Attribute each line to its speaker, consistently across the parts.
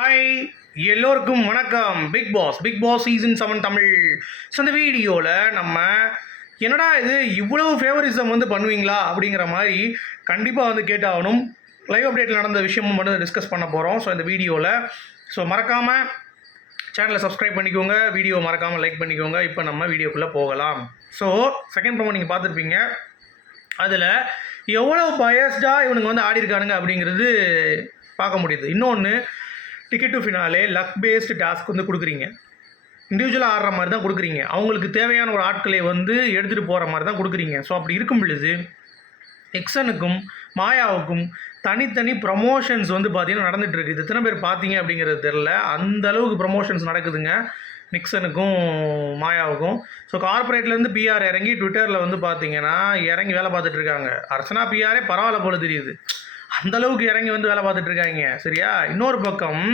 Speaker 1: Hi எல்லோருக்கும் வணக்கம். Bigg Boss Bigg Boss season seven Tamil. So இந்த வீடியோவில் நம்ம என்னடா இது இவ்வளவு ஃபேவரிசம் வந்து பண்ணுவீங்களா அப்படிங்கிற மாதிரி கண்டிப்பாக வந்து கேட்டாகணும். லைவ் அப்டேட்டில் நடந்த விஷயமும் வந்து டிஸ்கஸ் பண்ண போகிறோம் ஸோ இந்த வீடியோவில் ஸோ மறக்காமல் சேனலை சப்ஸ்கிரைப் பண்ணிக்கோங்க. வீடியோ மறக்காமல் லைக் பண்ணிக்கோங்க. இப்போ நம்ம வீடியோக்குள்ளே போகலாம். ஸோ செகண்ட் ப்ரோமோ நீங்கள் பார்த்துருப்பீங்க. அதில் எவ்வளோ பயஸ்டாக இவனுங்க வந்து ஆடி இருக்கானுங்க அப்படிங்கிறது பார்க்க முடியுது. இன்னொன்று ticket to finale luck based task வந்து கொடுக்குறீங்க. இண்டிவிஜுவலாக ஆடுற மாதிரி தான் கொடுக்குறீங்க. அவங்களுக்கு தேவையான ஒரு ஆட்களை வந்து எடுத்துகிட்டு போகிற மாதிரி தான் கொடுக்குறீங்க. ஸோ அப்படி இருக்கும் பொழுது எக்ஸனுக்கும் மாயாவுக்கும் தனித்தனி ப்ரமோஷன்ஸ் வந்து பார்த்தீங்கன்னா நடந்துகிட்ருக்கு இது எத்தனை பேர் பார்த்தீங்க அப்படிங்கிறது தெரில அந்த அளவுக்கு ப்ரமோஷன்ஸ் நடக்குதுங்க. நிக்சனுக்கும் மாயாவுக்கும் ஸோ கார்ப்பரேட்லேருந்து பிஆர் இறங்கி ட்விட்டரில் வந்து பார்த்தீங்கன்னா இறங்கி வேலை பார்த்துட்ருக்காங்க அர்ச்சனா பிஆரே பரவாயில்ல போல தெரியுது. அந்தளவுக்கு இறங்கி வந்து வேலை பார்த்துட்டு இருக்காங்க. சரியா? இன்னொரு பக்கம்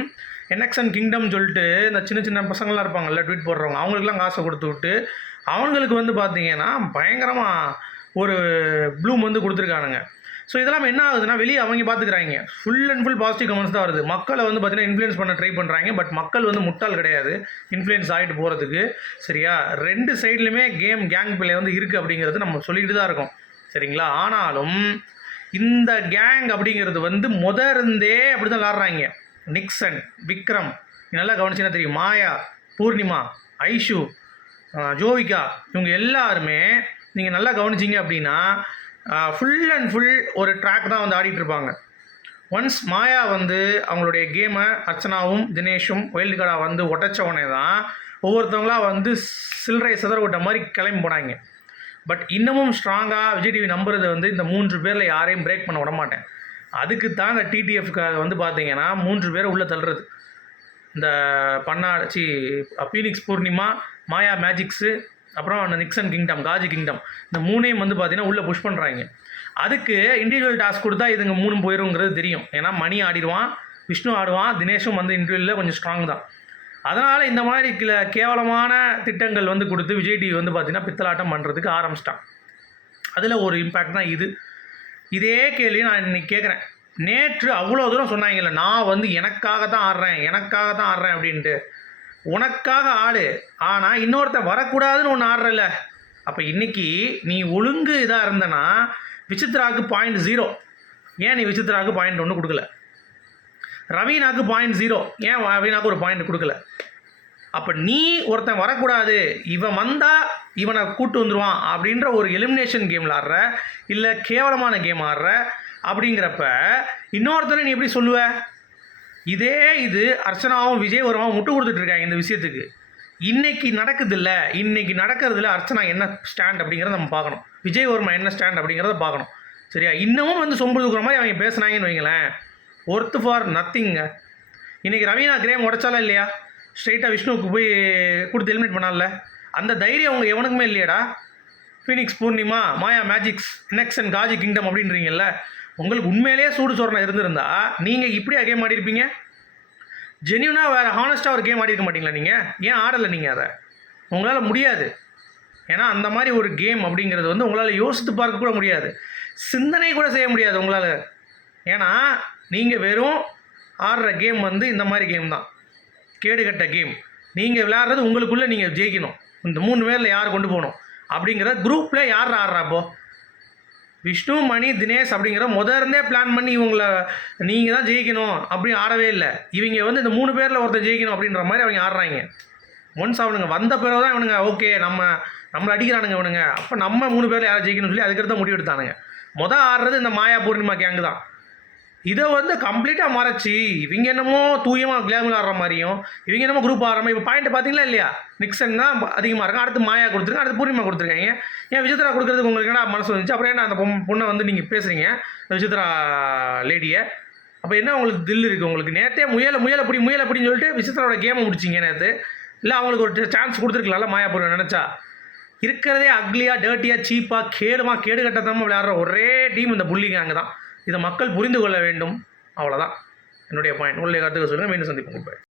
Speaker 1: என்எக்ஸன் கிங்டம் சொல்லிட்டு இந்த சின்ன சின்ன பசங்களாம் இருப்பாங்கல்ல ட்வீட் போடுறவங்க அவங்களுக்குலாம் காசை கொடுத்து விட்டு அவங்களுக்கு வந்து பார்த்தீங்கன்னா பயங்கரமாக ஒரு ப்ளூம் வந்து கொடுத்துருக்கானுங்க. ஸோ இதெல்லாம் என்ன ஆகுதுன்னா வெளியே அவங்க பார்த்துக்கிறாங்க. Full and full positive comments தான் வருது. மக்களை வந்து பார்த்தீங்கன்னா இன்ஃப்ளூயன்ஸ் பண்ண ட்ரை பண்ணுறாங்க பட் மக்கள் வந்து முட்டாள் கிடையாது. இன்ஃப்ளூயன்ஸ் ஆகிட்டு போகிறதுக்கு சரியா? ரெண்டு சைட்லையுமே கேம் கேங் பிள்ளை வந்து இருக்குது அப்படிங்கிறது நம்ம சொல்லிக்கிட்டு தான் இருக்கோம். சரிங்களா? ஆனாலும் இந்த கேங் அப்படிங்கிறது வந்து முத இருந்தே அப்படி தான் விளாட்றாங்க நிக்சன் விக்ரம் நல்லா கவனிச்சுன்னா தெரியும்? மாயா பூர்ணிமா ஐஷு ஜோவிகா இவங்க எல்லாருமே நீங்கள் நல்லா கவனிச்சிங்க அப்படின்னா ஃபுல் அண்ட் ஃபுல் ஒரு ட்ராக் தான் வந்து ஆடிட்டு இருப்பாங்க. ஒன்ஸ் மாயா வந்து அவங்களுடைய கேமை அர்ச்சனாவும் தினேஷும் வைல்டு கார்டாக வந்து உடச்ச உடனே தான் ஒவ்வொருத்தவங்களா வந்து சில்லறை சிதற விட்ட மாதிரி கிளம்பி போனாங்க. பட் இன்னமும் ஸ்ட்ராங்காக விஜய் டிவி நம்புறது வந்து இந்த மூன்று பேரில் யாரையும் பிரேக் பண்ண விட மாட்டேன். அதுக்கு தான் இந்த டிடிஎஃப்காக வந்து பார்த்தீங்கன்னா மூன்று பேரை உள்ளே தள்ளுறது. இந்த பண்ணா சி பீனிக்ஸ் பூர்ணிமா மாயா மேஜிக்ஸு அப்புறம் அந்த நிக்சன் கிங்டம் காஜி கிங்டம் இந்த மூணையும் வந்து பார்த்தீங்கன்னா உள்ளே புஷ் பண்ணுறாங்க அதுக்கு இண்டிவிஜுவல் டாஸ்க் கொடுத்தா இதுங்க மூணு போயிருங்கிறது தெரியும். ஏன்னா மணி ஆடிடுவான் விஷ்ணு ஆடுவான் தினேஷும் வந்து இண்டிவிஜுவலில் கொஞ்சம் ஸ்ட்ராங் தான். அதனால் இந்த மாதிரி கில கேவலமான திட்டங்கள் வந்து கொடுத்து விஜய் டிவி வந்து பார்த்திங்கன்னா பித்தலாட்டம் பண்ணுறதுக்கு ஆரம்பிச்சிட்டான். அதில் ஒரு இம்பேக்ட் தான் இது. இதே கேள்வி நான் இன்னைக்கு கேட்குறேன் நேற்று அவ்வளோ தூரம் சொன்னாங்கல்ல நான் வந்து எனக்காக தான் ஆடுறேன் எனக்காக தான் ஆடுறேன் அப்படின்ட்டு. உனக்காக ஆடு ஆனால் இன்னொருத்தன் வரக்கூடாதுன்னு ஒன்று ஆடுறல அப்போ இன்னைக்கு நீ ஒழுங்கு இதாக இருந்தனா விசித்ராவுக்கு பாயிண்ட் ஜீரோ ஏன் நீ விசித்ராவுக்கு பாயிண்ட் ஒன்று கொடுக்கல? ரவீனாக்கு பாயிண்ட் ஜீரோ ஏன் ரவீனாக்கு ஒரு பாயிண்ட் கொடுக்கல? அப்போ நீ ஒருத்தன் வரக்கூடாது. இவன் வந்தால் இவனை கூட்டு வந்துடுவான் அப்படின்ற ஒரு எலிமினேஷன் கேமில் ஆடுற இல்லை கேவலமான கேம் ஆடுற அப்படிங்கிறப்ப இன்னொருத்தனை நீ எப்படி சொல்லுவ? இதே இது அர்ச்சனாவும் விஜயவரமாவும் முட்டு கொடுத்துட்டு இருக்காங்க இந்த விஷயத்துக்கு. இன்னைக்கு நடக்குதில்ல இன்னைக்கு நடக்கிறதுல அர்ச்சனா என்ன ஸ்டாண்ட் அப்படிங்கிறத நம்ம பார்க்கணும். விஜயவர்மா என்ன ஸ்டாண்ட் அப்படிங்கிறத பார்க்கணும். சரியா? இன்னமும் வந்து சொம்பு தூக்குற மாதிரி அவங்க பேசுனாங்கன்னு வைங்களேன். ஒர்த்து ஃபார் நத்திங்க இன்றைக்கி ரவீனா கிரேம் உடைச்சாலா இல்லையா? ஸ்ட்ரைட்டாக விஷ்ணுவுக்கு போய் கொடுத்து எலிமினேட் பண்ணால அந்த தைரியம் அவங்க எவனுக்குமே இல்லையாடா. Phoenix Poornima Maya magics next and Qazi kingdom அப்படின்றீங்கல்ல உங்களுக்கு உண்மையிலேயே சூடு சோரணம் இருந்திருந்தா நீங்கள் இப்படியா கேம் ஆடி இருப்பீங்க? ஜென்யூனாக வேறு ஹானஸ்ட்டாக ஒரு கேம் ஆடி இருக்க நீங்கள் ஏன் ஆடலை நீங்கள் அதை? உங்களால் முடியாது. ஏன்னா அந்த மாதிரி ஒரு கேம் அப்படிங்கிறது வந்து உங்களால் யோசித்து பார்க்க கூட முடியாது. சிந்தனை கூட செய்ய முடியாது உங்களால். ஏன்னா நீங்கள் வெறும் ஆடுற கேம் வந்து இந்த மாதிரி கேம் தான். கேடுகட்ட கேம் நீங்கள் விளையாடுறது உங்களுக்குள்ளே நீங்கள் ஜெயிக்கணும். இந்த மூணு பேரில் யார் கொண்டு போகணும்? அப்படிங்கிற குரூப்பில் யார் ஆடுறா அப்போ? விஷ்ணு மணி தினேஷ் அப்படிங்கிற முத இருந்தே பிளான் பண்ணி இவங்கள நீங்கள் தான் ஜெயிக்கணும் அப்படின்னு ஆடவே இல்லை. இவங்க வந்து இந்த மூணு பேரில் ஒருத்தர் ஜெயிக்கணும் அப்படின்ற மாதிரி அவங்க ஆடுறாங்க. ஒன்ஸ் அவனுங்க வந்த பிறகு தான் இவனுங்க ஓகே நம்ம நம்மளை அடிக்கிறானுங்க இவனுங்க. அப்போ நம்ம மூணு பேரில் யாரை ஜெயிக்கணும்னு சொல்லி அதுக்கடுத்து முடிவு எடுத்தானுங்க மொதல் ஆடுறது இந்த மாயா பூர்ணிமா கேங்கு தான். இதை வந்து கம்ப்ளீட்டாக மறைச்சி இவங்க என்னமோ தூயமாக கிளாமில் ஆடுற மாதிரியும் இவங்க என்னமோ குரூப் ஆடுற மாதிரி இப்போ பாயிண்ட் பார்த்தீங்களா இல்லையா? நிக்சன் தான் அதிகமாக இருக்கும் அடுத்து மாயா கொடுத்துருங்க அடுத்து பூர்ணிமா கொடுத்துருக்காங்க. ஏன் விசித்ரா கொடுக்குறதுக்கு உங்களுக்கு என்ன மனசு வந்துச்சு? அப்புறம் என்ன அந்த பொண்ணை வந்து நீங்கள் பேசுகிறீங்க இந்த விசித்ரா லேடியை. அப்போ என்ன உங்களுக்கு தில் இருக்குது உங்களுக்கு நேற்றே முயலை முயலை பிடி முயலை அப்படின்னு சொல்லிட்டு விசித்ராவோட கேமை முடிச்சிங்க நேற்று இல்லை அவங்களுக்கு ஒரு சான்ஸ் கொடுத்துருக்கலாம்ல மாயாபுரம் நினச்சா. இருக்கிறதே அக்லியாக டேர்ட்டியாக சீப்பாக கேடுமா கேடு கட்டத்தமாக விளையாடுற ஒரே டீம் இந்த புள்ளிங்க அங்கே தான் இதை மக்கள் புரிந்து கொள்ள வேண்டும். அவ்வளோதான் என்னுடைய பாயிண்ட் உங்களுடைய கருத்துக்கள் சொல்லுங்கள் மீண்டும் சந்திப்போம். Good bye